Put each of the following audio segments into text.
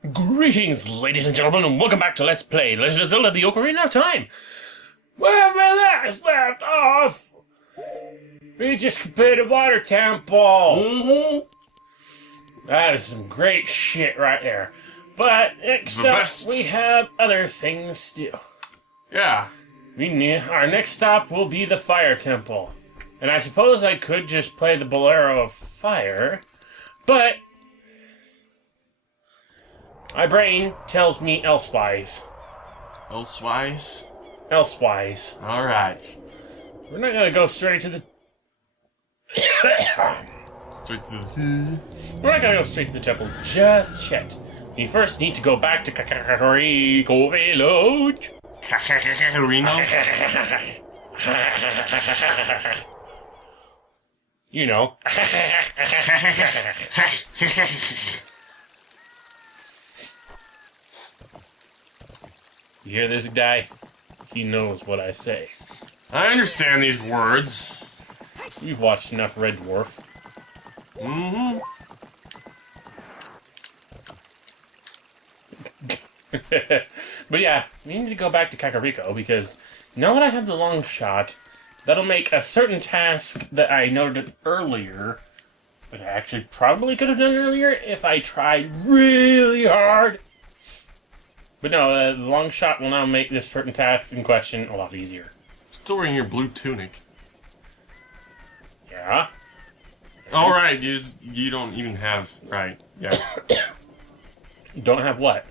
Greetings, ladies and gentlemen, and welcome back to Let's Play Legend of Zelda: The Ocarina of Time. Where we last left off, we just completed a water temple. That was some great shit right there. But next up, we have other things to do. Yeah. Our next stop will be the fire temple. And I suppose I could just play the Bolero of Fire, but my brain tells me elsewise. Elsewise? Elsewise. Alright. We're not gonna go straight to the... We're not gonna go straight to the temple just yet. We first need to go back to Kakariko Village. Kakariko? You know. You hear this guy? He knows what I say. I understand these words. You've watched enough Red Dwarf. But yeah, we need to go back to Kakariko because now that I have the long shot, that'll make a certain task that I noted earlier, but I actually probably could have done earlier if I tried really hard. But no, the long shot will now make this certain task in question a lot easier. Still wearing your blue tunic. Yeah? Oh, right, you don't even have... Right, yeah. You don't have what?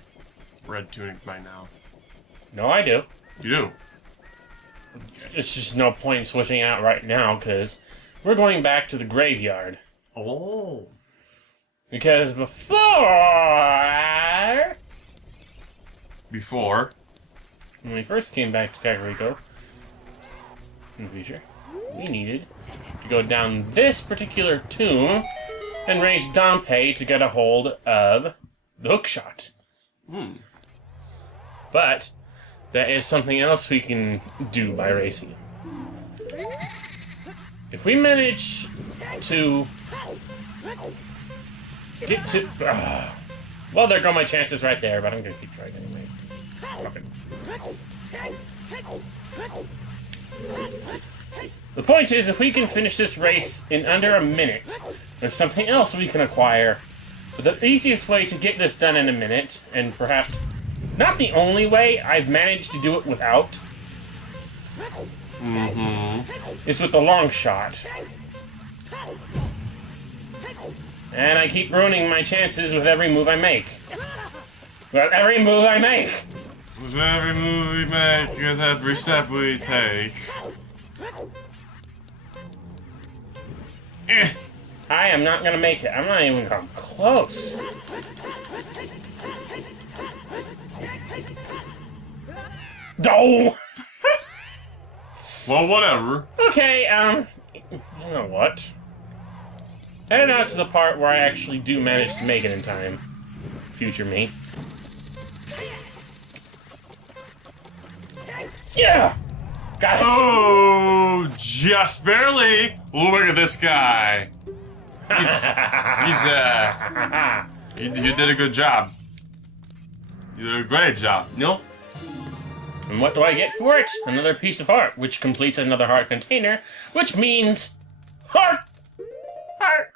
Red tunic by now. No, I do. You do? It's just no point in switching out right now, because we're going back to the graveyard. Oh. Because before... when we first came back to Kakariko, in the future, we needed to go down this particular tomb and raise Dompe to get a hold of the hookshot. But there is something else we can do by racing. If we manage to get to... well, there go my chances right there, but I'm gonna keep trying anyway. Fuck it. The point is, if we can finish this race in under a minute, there's something else we can acquire. But the easiest way to get this done in a minute, and perhaps not the only way I've managed to do it without, is with the long shot. And I keep ruining my chances with every move I make. With every move I make! With every move we make, with every step we take. I am not gonna make it. I'm not even gonna come close. Oh! Well, whatever. Okay, you know what? Head out to the part where I actually do manage to make it in time. Future me. Yeah! Got it! Oh, just barely! Look at this guy. You did a good job. You did a great job. No? And what do I get for it? Another piece of heart, which completes another heart container, which means heart! Heart!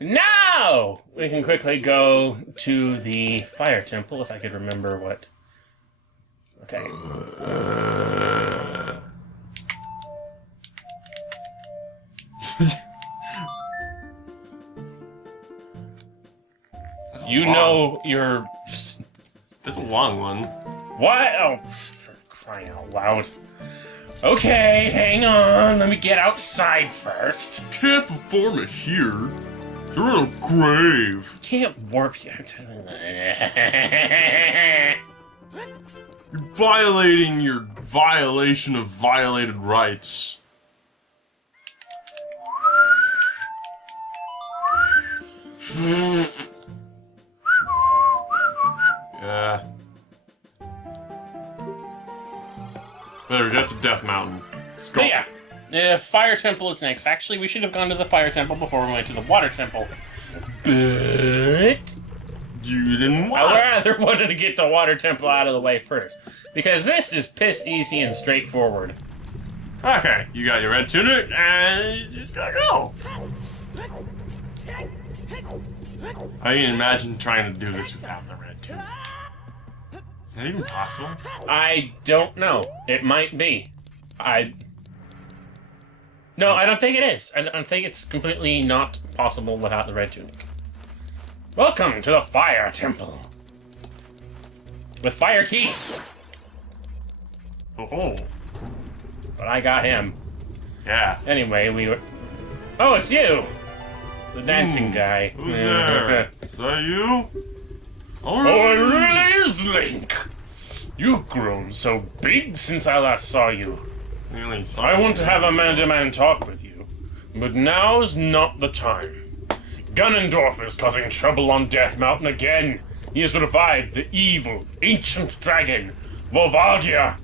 Now! We can quickly go to the fire temple, if I could remember what... Okay. You know your... That's a long one. What? Oh, for crying out loud. Okay, hang on. Let me get outside first. Can't perform it here. You're in a grave. Can't warp you. You're violating your violation of violated rights. Yeah. Better get to Death Mountain. Let's go. But yeah, the fire temple is next. Actually, we should have gone to the fire temple before we went to the water temple. But You didn't I want would it. rather wanted to get the water temple out of the way first. Because this is piss easy and straightforward. Okay, you got your red tunic, and you just gotta go. I can imagine trying to do this without the red tunic. Is that even possible? I don't know. It might be. No, I don't think it is. I think it's completely not possible without the red tunic. Welcome to the Fire Temple. With fire keys. Oh, But I got him. yeah. Anyway, we were... Oh, it's you! The dancing guy. Who's there? Is that you? Oh, it really is Link! You've grown so big since I last saw you. Really I want to have a man-to-man talk with you, but now's not the time. Ganondorf is causing trouble on Death Mountain again. He has revived the evil, ancient dragon, Volvagia.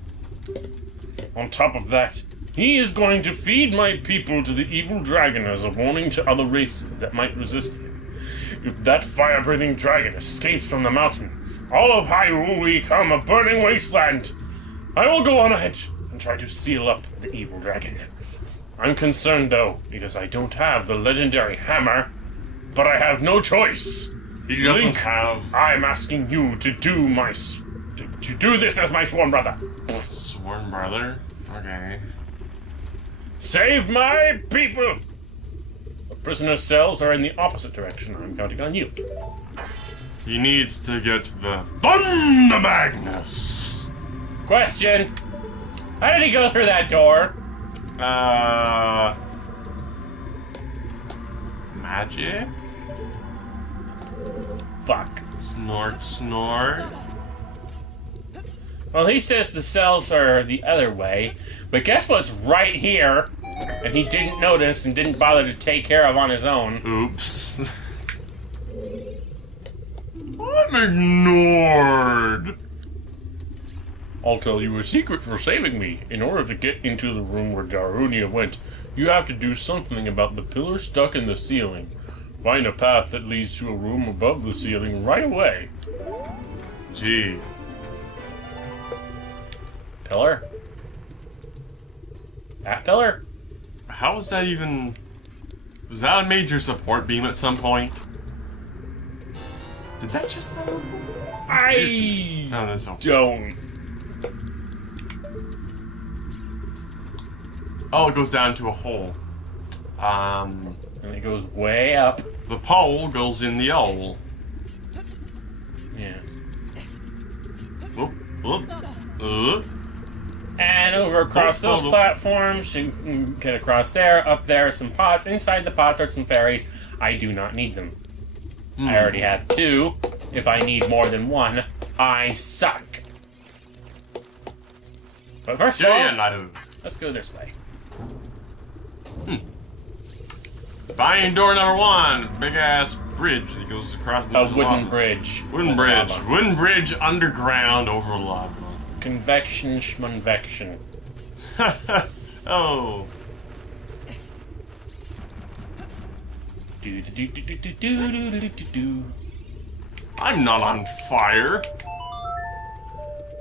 On top of that, he is going to feed my people to the evil dragon as a warning to other races that might resist him. If that fire-breathing dragon escapes from the mountain, all of Hyrule will become a burning wasteland. I will go on ahead and try to seal up the evil dragon. I'm concerned, though, because I don't have the legendary hammer, but I have no choice. He doesn't Link, have I'm asking you to do to do this as my sworn brother. sworn brother. Okay. Save my people! The prisoner's cells are in the opposite direction. I'm counting on you. He needs to get the Thunder Magnus. Question. How did he go through that door? Magic? Fuck. Snort, snort. Well, he says the cells are the other way, but guess what's right here? And he didn't notice and didn't bother to take care of on his own. Oops. I'm ignored. I'll tell you a secret for saving me. In order to get into the room where Darunia went, you have to do something about the pillar stuck in the ceiling. Find a path that leads to a room above the ceiling right away. Gee. Pillar? That pillar? How was that even... Was that a major support beam at some point? Did that just... I Oh, that's okay. don't. Oh, it goes down to a hole. And it goes way up. The pole goes in the hole. Yeah. Whoop, whoop, And over across those platforms, you can get across there. Up there are some pots. Inside the pots are some fairies. I do not need them. I already have 2. If I need more than 1, I suck. But first of all, let's go this way. Find door number 1. Big ass bridge that goes across the A wooden bridge. Wooden bridge. Wooden bridge underground over lava. Convection schmunvection. Oh. Do. I'm not on fire.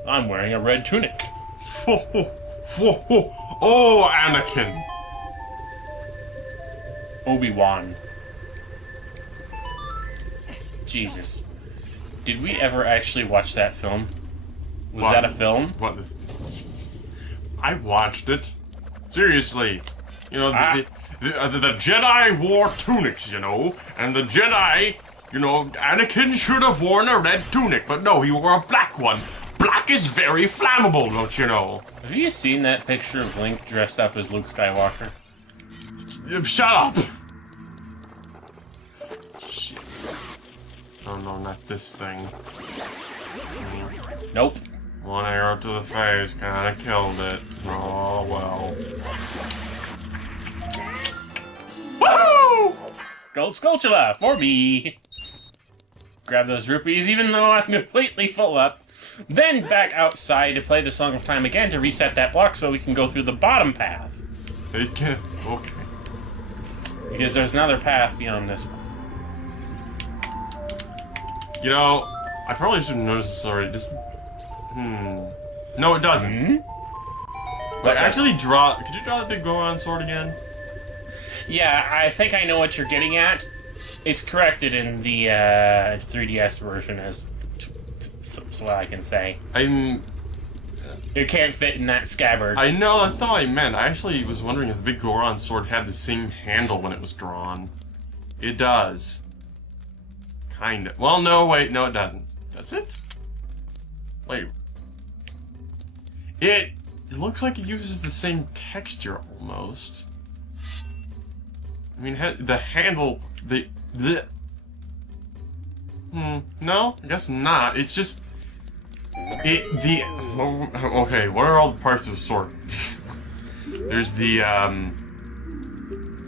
I'm wearing a red tunic. Oh, Anakin. Obi-Wan. Jesus. Did we ever actually watch that film? Was What? that a film? What? I watched it. Seriously. You know, the Jedi wore tunics, you know, and the Jedi, you know, Anakin should have worn a red tunic, but no, he wore a black one. Black is very flammable, don't you know? Have you seen that picture of Link dressed up as Luke Skywalker? Shut up! Shit. Oh no, not this thing. Nope. One arrow to the face kinda killed it. Oh well. Woohoo! Gold Skulltula for me! Grab those rupees even though I'm completely full up. Then back outside to play the Song of Time again to reset that block so we can go through the bottom path. Okay. Because there's another path beyond this one. You know, I probably should have noticed this already. Just, No, it doesn't. Like, actually draw... Could you draw the big Goron sword again? Yeah, I think I know what you're getting at. It's corrected in the 3DS version, as so what I can say. It can't fit in that scabbard. I know, that's not what I meant. I actually was wondering if the big Goron sword had the same handle when it was drawn. It does. Kinda. Well, no, wait, no it doesn't. Does it? Wait. It looks like it uses the same texture, almost. I mean, the handle... No, I guess not. It's just... Okay, what are all the parts of a sword? There's the,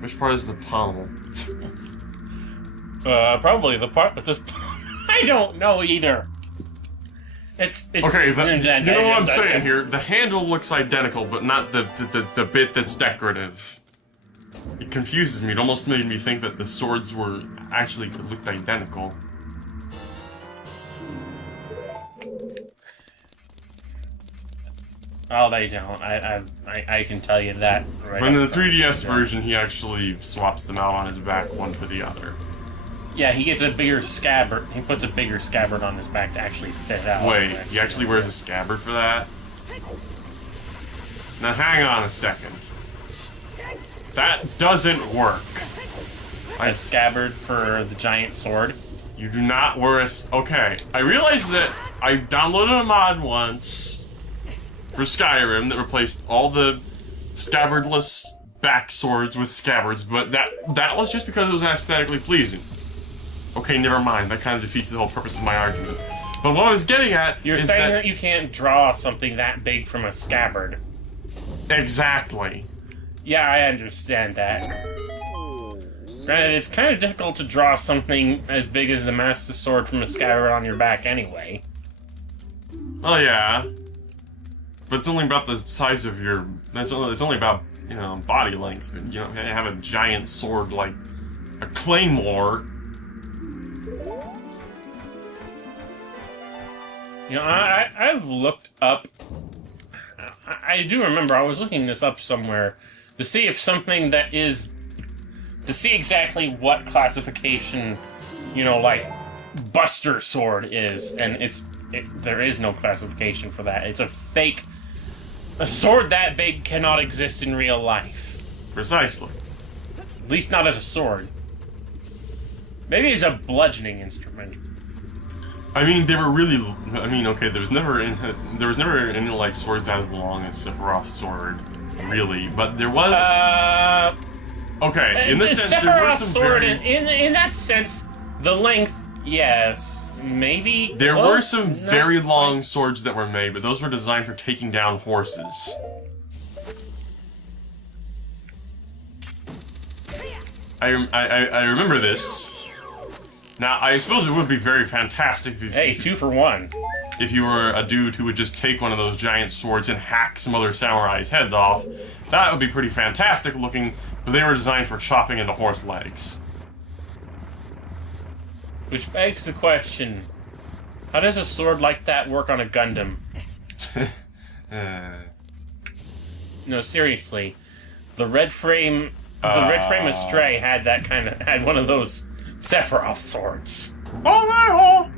which part is the pommel? Probably the part with this... I don't know either. It's okay, you know what I'm saying here? The handle looks identical, but not the bit that's decorative. It confuses me. It almost made me think that the swords were actually looked identical. Oh, they don't. I can tell you that. Right. But in the 3DS version, he actually swaps them out on his back, one for the other. Yeah, he gets a bigger scabbard. He puts a bigger scabbard on his back to actually fit out. Wait, he actually wears a scabbard for that? Now hang on a second. That doesn't work. A scabbard for the giant sword? You do not wear a... Okay, I realized that I downloaded a mod once for Skyrim that replaced all the scabbardless back swords with scabbards, but that was just because it was aesthetically pleasing. Okay, never mind. That kind of defeats the whole purpose of my argument. But what I was getting at You're is saying that you can't draw something that big from a scabbard. Exactly. Yeah, I understand that. Granted, it's kind of difficult to draw something as big as the Master Sword from a scabbard on your back anyway. Well, yeah. But it's only about the size of your... It's only about, you know, body length. You don't have a giant sword like a claymore. You know, I've looked up... I do remember I was looking this up somewhere to see if something that is... to see exactly what classification, you know, like, Buster Sword is, and there is no classification for that. It's a fake... A sword that big cannot exist in real life. Precisely. At least not as a sword. Maybe as a bludgeoning instrument. I mean, they were really... I mean, okay, there was never any, like, swords as long as Sephiroth's sword, really, but there was... Okay, in this sense, there were some sword, very... in that sense, the length, yes, maybe... There were some very long swords that were made, but those were designed for taking down horses. I remember this. Now, I suppose it would be very fantastic if Hey, 2 for 1. If you were a dude who would just take one of those giant swords and hack some other samurai's heads off. That would be pretty fantastic looking, but they were designed for chopping into horse legs. Which begs the question, how does a sword like that work on a Gundam? No, seriously. The Red Frame Astray had one of those Sephiroth swords. Oh,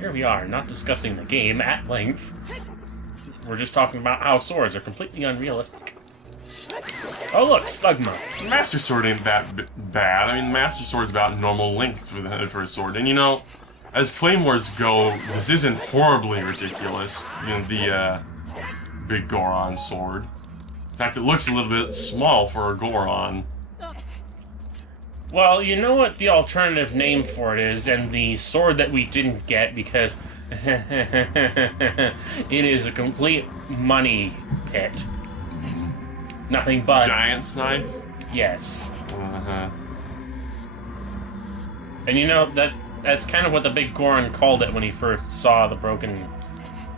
Here we are, not discussing the game at length. We're just talking about how swords are completely unrealistic. Oh look, Slugma. the Master Sword ain't that bad. I mean, the Master Sword's about normal length for a sword. And you know, as claymores go, this isn't horribly ridiculous. You know, the big Goron sword. In fact, it looks a little bit small for a Goron. Well, you know what the alternative name for it is, and the sword that we didn't get because it is a complete money pit. Nothing but... Giant's knife? Yes. Uh-huh. And you know, that's kind of what the big Goron called it when he first saw the broken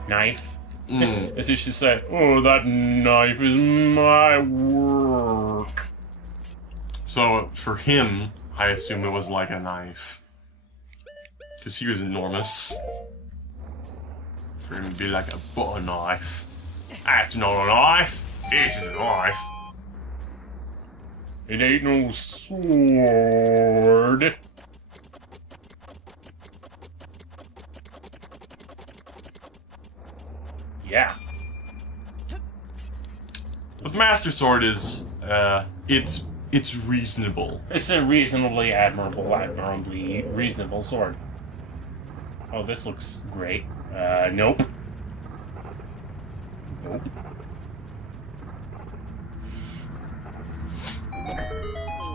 knife. As he should say, "Oh, that knife is my work." So, for him, I assume it was like a knife. because he was enormous. For him to be like a butter knife. That's not a knife. It's a knife. It ain't no sword. Yeah. But the Master Sword is, it's reasonable. It's a admirably reasonable sword. Oh, this looks great. Nope. Nope.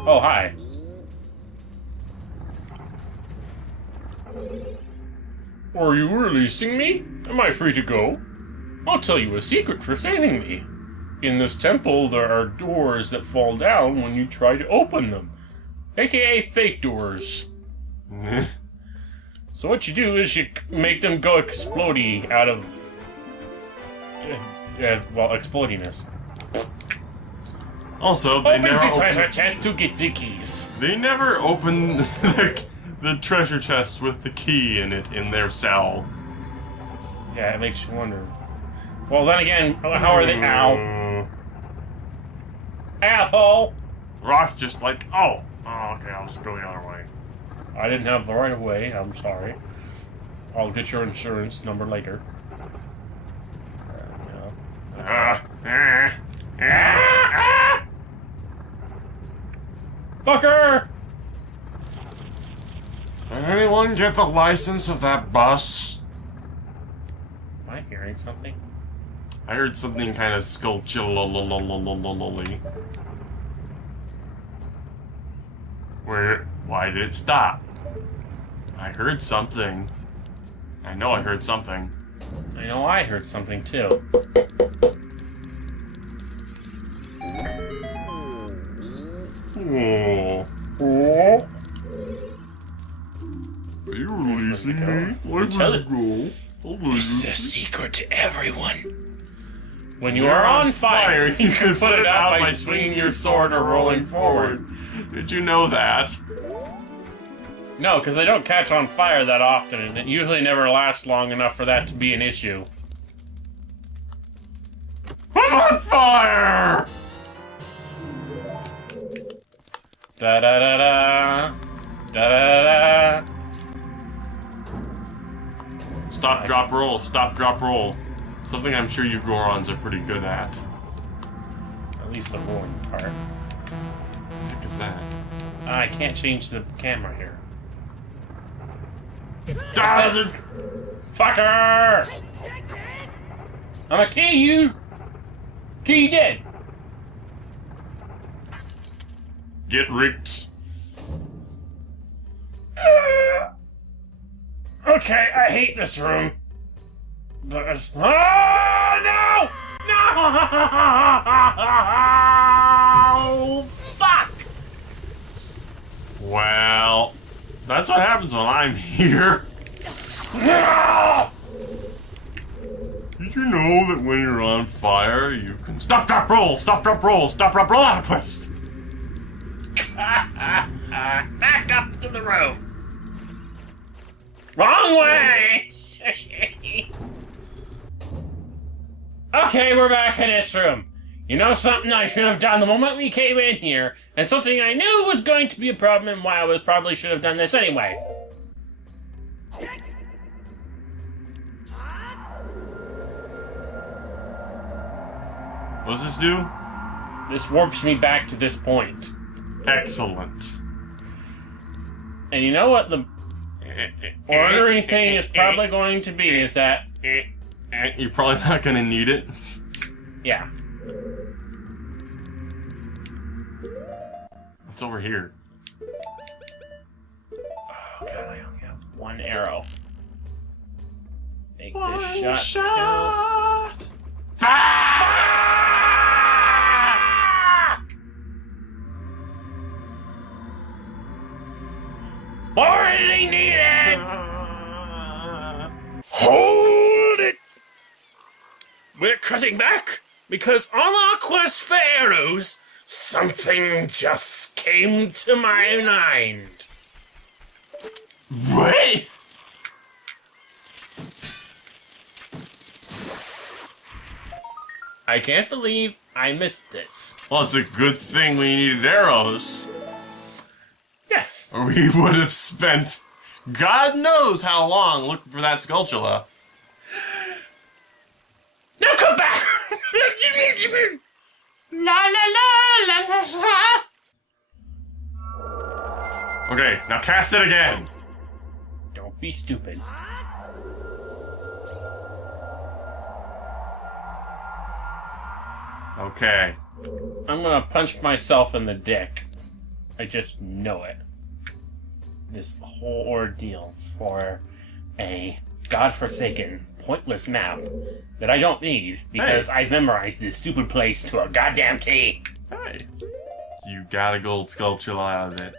Oh, hi. Are you releasing me? Am I free to go? I'll tell you a secret for saving me. In this temple, there are doors that fall down when you try to open them. AKA fake doors. So what you do is you make them go explodey out of... explodiness. Also, they Open never the treasure chest to get the keys. They never open the treasure chest with the key in it in their cell. Yeah, it makes you wonder. Well, then again, how are they... Ow. Asshole! Rock's just like, oh, okay, I'll just go the other way. I didn't have the right of way, I'm sorry. I'll get your insurance number later. Fucker! Did anyone get the license of that bus? Am I hearing something? I heard something kind of sculpturally. Why did it stop? I heard something. I know I heard something. I know I heard something too. Oh. Are you releasing me? Why would you go? This is a secret to everyone. When you are on fire, you can put it out by swinging your sword or rolling forward. Did you know that? No, because they don't catch on fire that often, and it usually never lasts long enough for that to be an issue. I'm on fire! Da da da da. Da da da. Stop, drop, roll. Stop, drop, roll. Something I'm sure you Gorons are pretty good at. At least the rolling part. What the heck is that? I can't change the camera here. Does it? Fucker! I'ma kill you! Kill you dead! Get rigged. Okay, I hate this room. But it's... Oh, no! No! Fuck! Well, that's what happens when I'm here. No! Did you know that when you're on fire, you can stop, drop, roll, stop, drop, roll, stop, drop, roll off a cliff? Back up to the room. Wrong way! Okay, we're back in this room. You know something I should have done the moment we came in here, and something I knew was going to be a problem and why I probably should have done this anyway. What does this do? This warps me back to this point. Excellent. And you know what the ornery thing is probably going to be is that... You're probably not going to need it. Yeah. What's over here? Oh god, I only have one arrow. Make One this shot count. More editing needed! Hold it! We're cutting back because on our quest for arrows, something just came to my mind. What? I can't believe I missed this. Well, it's a good thing we needed arrows. Yes. Or we would have spent God knows how long looking for that Skulltula. Now come back! La la la la la la. Okay, now cast it again. Don't be stupid. Okay. I'm gonna punch myself in the dick. I just know it. This whole ordeal for a godforsaken, pointless map that I don't need because I've memorized this stupid place to a goddamn T. Hey. You got a gold Skulltula out of it.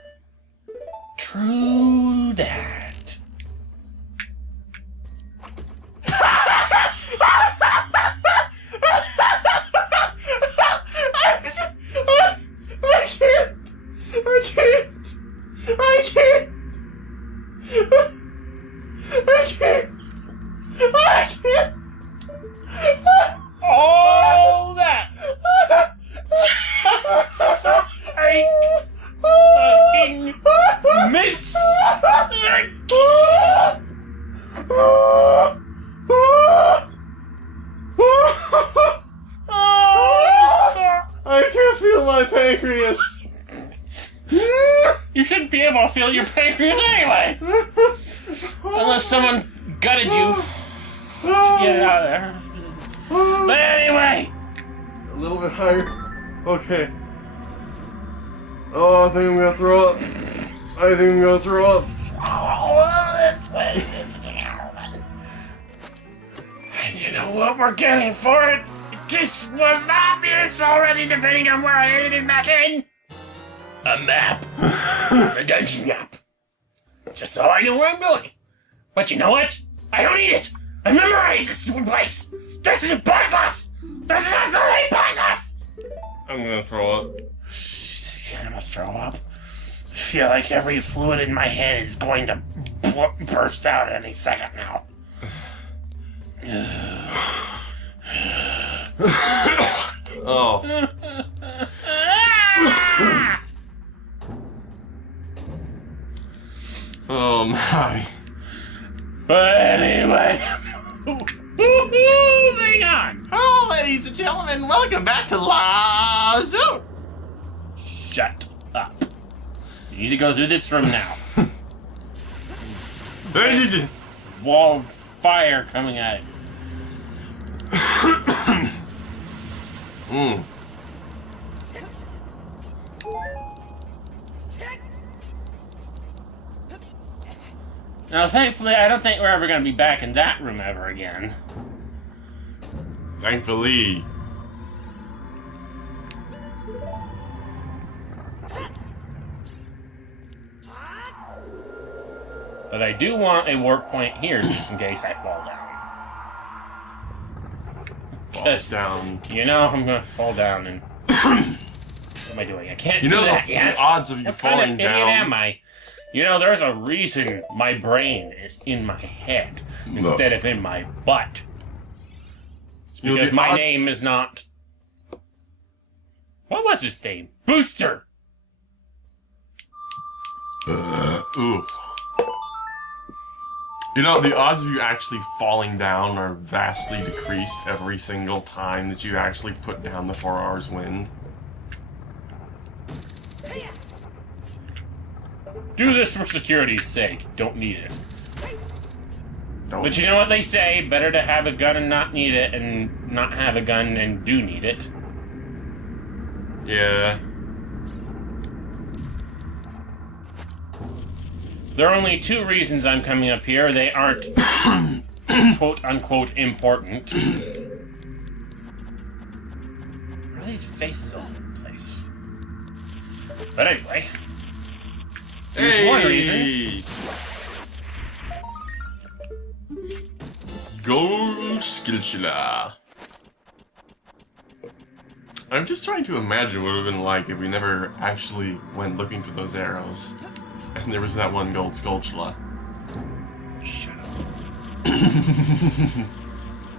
True that. All that. I fucking miss. I can't feel my pancreas. You shouldn't be able to feel your pancreas anyway. Unless someone gutted you to get it out of there. But anyway. A little bit higher. Okay. Oh, I think I'm gonna throw up. And you know what we're getting for it? This was obvious already, depending on where I edited it back in. A map. A dungeon map. Just so I know where I'm going. But you know what? I don't need it. I memorized this stupid place. This is pointless. This is absolutely pointless. I'm gonna throw up. I'm gonna throw up. I feel like every fluid in my head is going to burst out any second now. Oh. Oh my. But anyway, moving on. Hello, ladies and gentlemen. Welcome back to La Zoo. Shut up. You need to go through this room now. Wall of fire coming at it. Now, thankfully, I don't think we're ever going to be back in that room ever again. Thankfully. But I do want a warp point here, just in case I fall down. Falls down. You know, I'm going to fall down and... What am I doing? I can't do that yet. The odds of you falling down. What kind of idiot am I? You know, there's a reason my brain is in my head instead of in my butt. It's because my name is not... What was his name? Booster! Ooh. You know, the odds of you actually falling down are vastly decreased every single time that you actually put down the 4 hours wind. Do this for security's sake. Don't need it. Don't. But you know what they say? Better to have a gun and not need it, and not have a gun and do need it. Yeah. There are only 2 reasons I'm coming up here. They aren't quote-unquote important. Where are these faces all over the place? But anyway... Here's one reason. Gold Skulltula. I'm just trying to imagine what it would have been like if we never actually went looking for those arrows. And there was that one gold Skulltula. Shut up.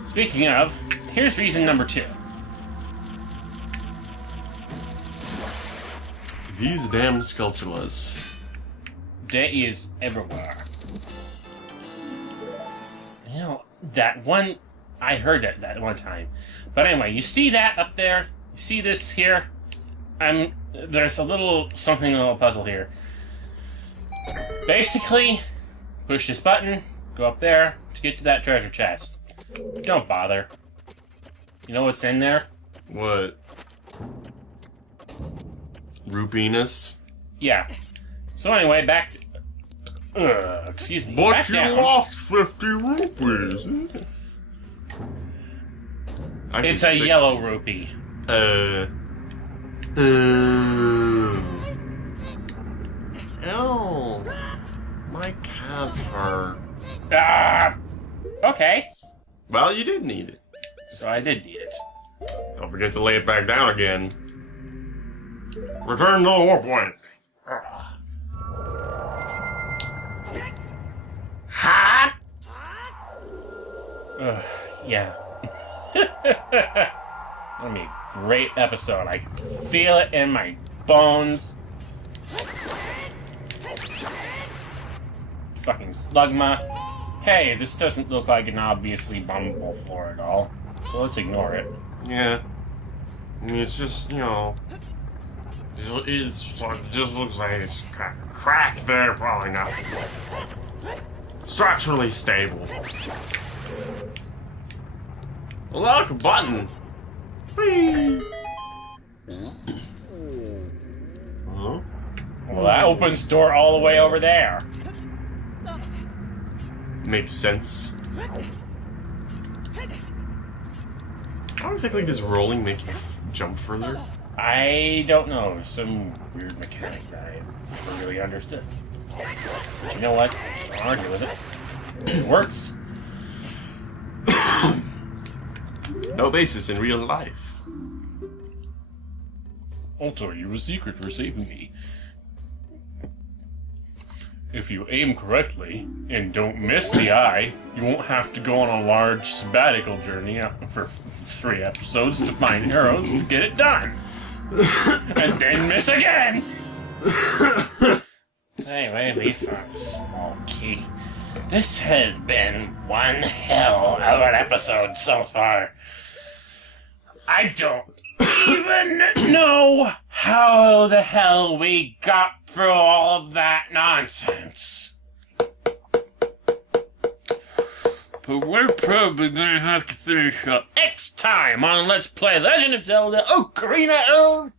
Speaking of, here's reason number 2. These damn sculptulas. There is everywhere. You know, that one... I heard that one time. But anyway, you see that up there? You see this here? There's a little puzzle here. Basically, push this button, go up there to get to that treasure chest. Don't bother. You know what's in there? What? Rupiness? Yeah. So anyway, back... excuse me. But back you down. lost 50 rupees. It's a yellow rupee. Ew. My calves hurt. Ah! Okay. Well, you did need it. So I did need it. Don't forget to lay it back down again. Return to the warp point. Ha! Yeah. Gonna be a great episode. I feel it in my bones. Fucking slugma. Hey, this doesn't look like an obviously bummable floor at all. So let's ignore it. Yeah. I mean, it's just, you know... It just looks like it's crack there, probably not. Structurally stable. Look, a button! Whee! Huh? Well, that opens door all the way over there. Makes sense. How exactly does rolling make you jump further? I don't know. Some weird mechanic that I never really understood. But you know what? Don't argue with it. It works. No basis in real life. I'll tell you a secret for saving me. If you aim correctly and don't miss the eye, you won't have to go on a large sabbatical journey for 3 episodes to find arrows to get it done. And then miss again! Anyway, we found a small key. This has been one hell of an episode so far. I don't even know how the hell we got through all of that nonsense. But we're probably gonna have to finish up next time on Let's Play Legend of Zelda Ocarina of...